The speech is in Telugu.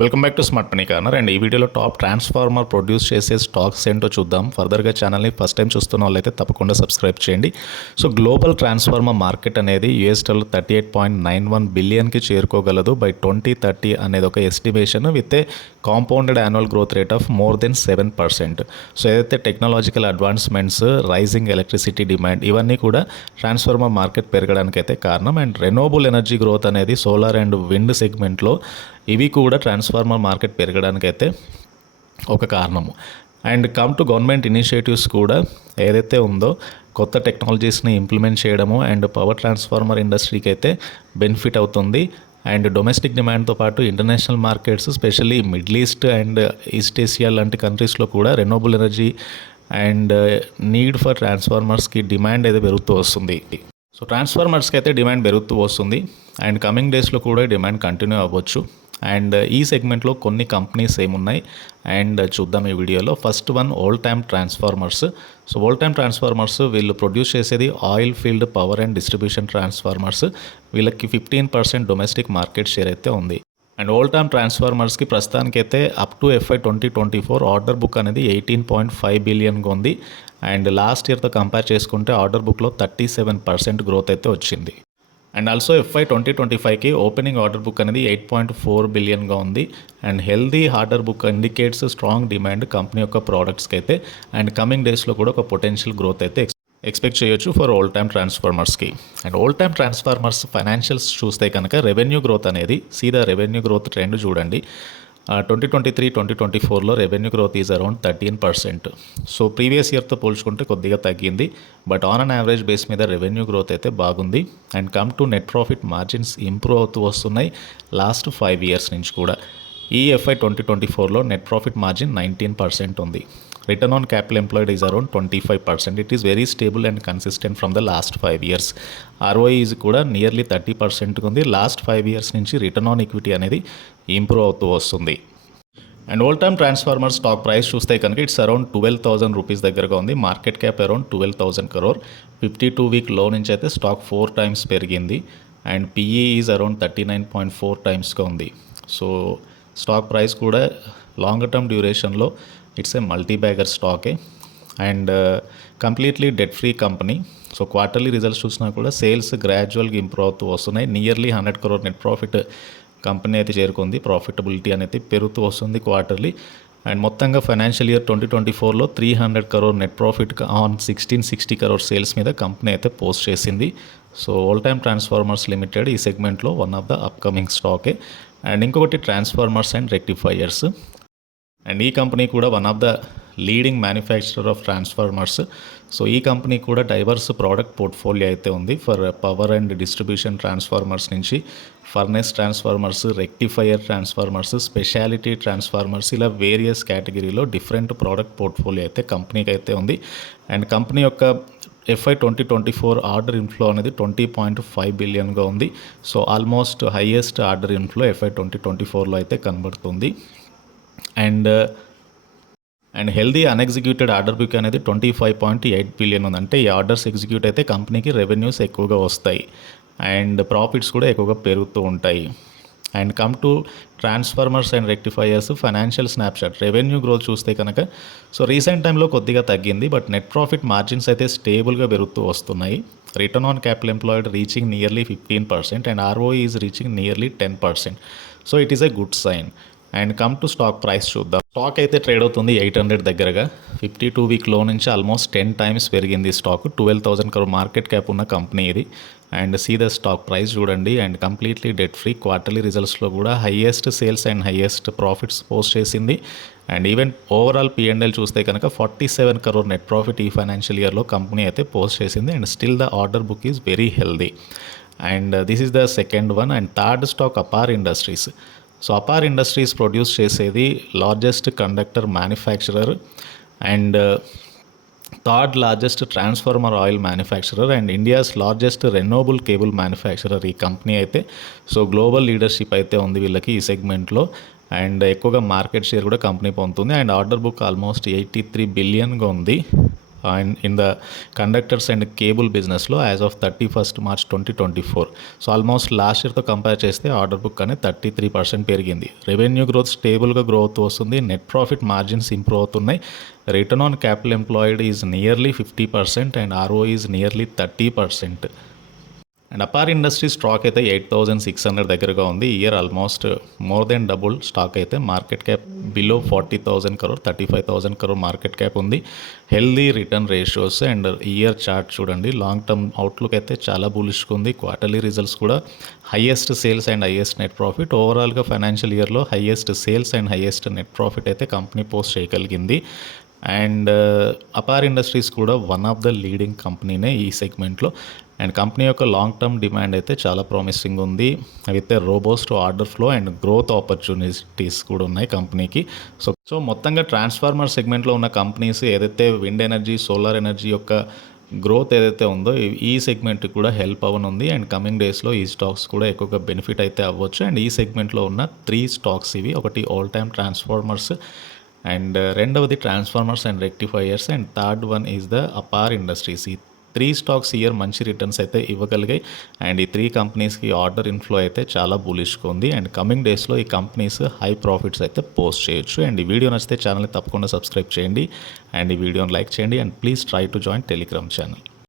Welcome back to smart money corner. And ఈ వీడియోలో టాప్ ట్రాన్స్ఫార్మర్ ప్రొడ్యూస్ చేసే స్టాక్స్ ఏంటో చూద్దాం. ఫర్దర్గా ఛానల్ని ఫస్ట్ టైం చూస్తున్న వాళ్ళైతే తప్పకుండా సబ్స్క్రైబ్ చేయండి. సో గ్లోబల్ ట్రాన్స్ఫార్మర్ మార్కెట్ అనేది $38.91 బిలియన్కి చేరుకోగలదు బై 2030 అనేది ఒక estimation with a compounded annual growth rate of more than 7%. So ఏదైతే technological advancements, rising electricity demand, ఇవన్నీ కూడా ట్రాన్స్ఫార్మర్ మార్కెట్ పెరగడానికి అయితే కారణం. అండ్ రెన్యూవబుల్ ఎనర్జీ గ్రోత్ అనేది సోలార్ అండ్ విండ్ సెగ్మెంట్లో ఇవి కూడా ట్రాన్స్ఫార్మర్ మార్కెట్ పెరగడానికి అయితే ఒక కారణము. And come to government initiatives కూడా ఏదైతే ఉందో కొత్త టెక్నాలజీస్ని ఇంప్లిమెంట్ చేయడము అండ్ పవర్ ట్రాన్స్ఫార్మర్ ఇండస్ట్రీకి అయితే బెనిఫిట్ అవుతుంది. అండ్ డొమెస్టిక్ డిమాండ్తో పాటు international markets, specially middle east and east Asia లాంటి కంట్రీస్లో కూడా renewable energy and need for ట్రాన్స్ఫార్మర్స్కి డిమాండ్ అయితే పెరుగుతూ వస్తుంది. సో ట్రాన్స్ఫార్మర్స్కి అయితే డిమాండ్ పెరుగుతూ వస్తుంది అండ్ కమింగ్ డేస్లో కూడా డిమాండ్ కంటిన్యూ అవ్వచ్చు. అండ్ ఈ సెగ్మెంట్లో కొన్ని కంపెనీస్ ఏమున్నాయి అండ్ చూద్దాం ఈ వీడియోలో. First one Voltamp transformers. So Voltamp transformers వీళ్ళు ప్రొడ్యూస్ చేసేది oil field power and distribution transformers. వీళ్ళకి 15% డొమెస్టిక్ మార్కెట్ షేర్ అయితే ఉంది. అండ్ ఓల్టామ్ ట్రాన్స్ఫార్మర్స్కి ప్రస్తుతానికైతే up to FY 2024 order book అనేది 18.5 బిలియన్గా ఉంది. అండ్ లాస్ట్ ఇయర్తో కంపేర్ చేసుకుంటే ఆర్డర్ బుక్లో 37% గ్రోత్ అయితే వచ్చింది. అండ్ ఆల్సో FY 2025కి ఓపెనింగ్ ఆర్డర్ బుక్ అనేది 8.4 బిలియన్గా ఉంది. And healthy order book indicates strong demand company యొక్క ప్రోడక్ట్స్కి అయితే. అండ్ కమింగ్ డేస్లో కూడా ఒక పొటెన్షియల్ గ్రోత్ అయితే ఎక్స్పెక్ట్ చేయొచ్చు ఫర్ ఓల్టామ్ ట్రాన్స్ఫార్మర్స్కి. అండ్ ఓల్టామ్ ట్రాన్స్ఫార్మర్స్ ఫైనాన్షియల్స్ చూస్తే కనుక రెవెన్యూ గ్రోత్ అనేది సీదా రెవెన్యూ గ్రోత్ ట్రెండ్ చూడండి. 2023-2024లో revenue growth is around 13%. So previous ఇయర్తో పోల్చుకుంటే కొద్దిగా తగ్గింది, but on an average base మీద రెవెన్యూ గ్రోత్ అయితే బాగుంది. And come to net profit margins improve అవుతూ వస్తున్నాయి లాస్ట్ 5 ఇయర్స్ నుంచి కూడా. ఈ FY 2024లో నెట్ ప్రాఫిట్ మార్జిన్ 19% ఉంది. Return on capital employed is around 25%. It is very stable and consistent from the last 5 years. ROE is కూడా నియర్లీ 30% ఉంది. లాస్ట్ 5 ఇయర్స్ నుంచి రిటర్న్ ఆన్ ఈక్విటీ అనేది ఇంప్రూవ్ అవుతూ వస్తుంది. And Voltamp transformer stock price చూస్తే కనుక ఇట్స్ అరౌండ్ 12,000 రూపీస్ దగ్గరగా ఉంది. Market cap around 12,000 crore. 52 week low నుంచి అయితే స్టాక్ 4 times పెరిగింది. అండ్ PE ఈజ్ అరౌండ్ 39.4 timesగా ఉంది. సో స్టాక్ ప్రైస్ కూడా లాంగ్ టర్మ్ డ్యూరేషన్లో ఇట్స్ ఏ మల్టీ బ్యాగర్ స్టాకే. And completely debt free company. So quarterly results చూసినా కూడా సేల్స్ గ్రాడ్యువల్గా ఇంప్రూవ్ అవుతూ వస్తున్నాయి. Nearly 100 crore net profit company అయితే చేరుకుంది. ప్రాఫిటబిలిటీ అనేది పెరుగుతూ వస్తుంది క్వార్టర్లీ. అండ్ మొత్తంగా ఫైనాన్షియల్ ఇయర్ 2024లో 300 crore net profit on 1660 crore sales మీద కంపెనీ అయితే పోస్ట్ చేసింది. సో ఓల్టామ్ ట్రాన్స్ఫార్మర్స్ లిమిటెడ్ ఈ సెగ్మెంట్లో వన్ ఆఫ్ ద అప్కమింగ్ స్టాకే. అండ్ ఇంకొకటి ట్రాన్స్ఫార్మర్స్ అండ్ రెక్టిఫైయర్స్. అండ్ ఈ కంపెనీ కూడా one of the leading manufacturer of transformers. So ఈ కంపెనీ కూడా డైవర్స్ ప్రోడక్ట్ పోర్ట్ఫోలియో అయితే ఉంది for power and distribution transformers నుంచి furnace transformers, rectifier transformers, speciality transformers, ఇలా వేరియస్ కేటగిరీలో డిఫరెంట్ ప్రోడక్ట్ పోర్ట్ఫోలియో అయితే కంపెనీకి అయితే ఉంది. అండ్ కంపెనీ యొక్క FY 2024 ఆర్డర్ ఇన్ఫ్లో అనేది 20.5 బిలియన్గా ఉంది. So almost highest order inflow FY 2024లో అయితే కనబడుతుంది. And healthy unexecuted order book అనేది 25.8 బిలియన్ ఉంది. అంటే ఈ ఆర్డర్స్ ఎగ్జిక్యూట్ అయితే కంపెనీకి రెవెన్యూస్ ఎక్కువగా వస్తాయి అండ్ ప్రాఫిట్స్ కూడా ఎక్కువగా పెరుగుతూ ఉంటాయి. And come to transformers and rectifiers financial snapshot. Revenue growth చూస్తే కనుక సో రీసెంట్ టైంలో కొద్దిగా తగ్గింది, బట్ నెట్ ప్రాఫిట్ మార్జిన్స్ అయితే స్టేబుల్గా పెరుగుతూ వస్తున్నాయి. Return on capital employed reaching nearly 15% and ROE is reaching nearly 10%. So it is a good sign. And come to stock price చూద్దాం. స్టాక్ అయితే ట్రేడ్ అవుతుంది 800 దగ్గరగా. 52 వీక్ లో నుంచి ఆల్మోస్ట్ 10 times పెరిగింది స్టాక్. 12,000 crore మార్కెట్ క్యాప్ ఉన్న కంపెనీ ఇది. And see the stock price చూడండి. And completely debt free. Quarterly రిజల్ట్స్లో కూడా highest sales and highest profits post చేసింది. అండ్ ఈవెన్ ఓవరాల్ P&L చూస్తే కనుక 47 crore నెట్ ప్రాఫిట్ ఈ ఫైనాన్షియల్ ఇయర్లో కంపెనీ అయితే పోస్ట్ చేసింది. And still the order book is very healthy. And this is the second one. And third stock Apar industries. So Apar industries produce చేసేది largest conductor manufacturer and third largest transformer oil manufacturer and India's largest renewable cable manufacturer ఈ కంపెనీ అయితే. సో గ్లోబల్ లీడర్షిప్ అయితే ఉంది వీళ్ళకి ఈ సెగ్మెంట్లో. అండ్ ఎక్కువగా మార్కెట్ షేర్ కూడా కంపెనీ పొందుతుంది. అండ్ ఆర్డర్ బుక్ ఆల్మోస్ట్ 83 బిలియన్గా ఉంది. And in the conductors and cable బిజినెస్లో as of 31st March 2024. So almost last ఇయర్తో కంపేర్ చేస్తే ఆర్డర్ బుక్ అనేది 33% పెరిగింది. రెవెన్యూ గ్రోత్ స్టేబుల్గా గ్రోత్ వస్తుంది. నెట్ ప్రాఫిట్ మార్జిన్స్ ఇంప్రూవ్ అవుతున్నాయి. Return on capital employed is nearly 50% and ROE is nearly 30%. And Apar industry stock అయితే 8,600 దగ్గరగా ఉంది. Year almost more than double stock అయితే market cap below 40,000 crore 35,000 crore market cap ఉంది. Healthy return ratios and year chart చూడండి. లాంగ్ టర్మ్ అవుట్లుక్ అయితే చాలా బులిష్గా ఉంది. క్వార్టర్లీ రిజల్ట్స్ కూడా highest sales and highest net profit. ఓవరాల్గా ఫైనాన్షియల్ ఇయర్లో highest sales and highest net profit అయితే కంపెనీ పోస్ట్ చేయగలిగింది. అండ్ అపార్ ఇండస్ట్రీస్ కూడా వన్ ఆఫ్ ద లీడింగ్ కంపెనీనే ఈ సెగ్మెంట్లో. అండ్ కంపెనీ యొక్క లాంగ్ టర్మ్ డిమాండ్ అయితే చాలా ప్రామిసింగ్ ఉంది. అయితే robust order flow and growth opportunities కూడా ఉన్నాయి కంపెనీకి. సో మొత్తంగా ట్రాన్స్ఫార్మర్ సెగ్మెంట్లో ఉన్న కంపెనీస్ ఏదైతే విండ్ ఎనర్జీ, సోలార్ ఎనర్జీ యొక్క గ్రోత్ ఏదైతే ఉందో ఈ సెగ్మెంట్ కూడా హెల్ప్ అవ్వనుంది. అండ్ కమింగ్ డేస్లో ఈ స్టాక్స్ కూడా ఎక్కువగా బెనిఫిట్ అయితే అవ్వచ్చు. అండ్ ఈ సెగ్మెంట్లో ఉన్న 3 స్టాక్స్ ఇవి. ఒకటి ఆల్ టైమ్ ట్రాన్స్ఫార్మర్స్, అండ్ రెండవది transformers and rectifiers, and third one is the Apar industries. ఈ 3 స్టాక్స్ ఇయర్ మంచి రిటర్న్స్ అయితే ఇవ్వగలిగాయి. అండ్ ఈ 3 కంపెనీస్కి ఆర్డర్ ఇన్ఫ్లో అయితే చాలా బులిష్గా ఉంది. అండ్ కమింగ్ డేస్లో ఈ కంపెనీస్ హై ప్రాఫిట్స్ అయితే పోస్ట్ చేయొచ్చు. అండ్ ఈ వీడియో నచ్చితే ఛానల్ని తప్పకుండా సబ్స్క్రైబ్ చేయండి. అండ్ ఈ వీడియోని లైక్ చేయండి. And please try to join Telegram channel.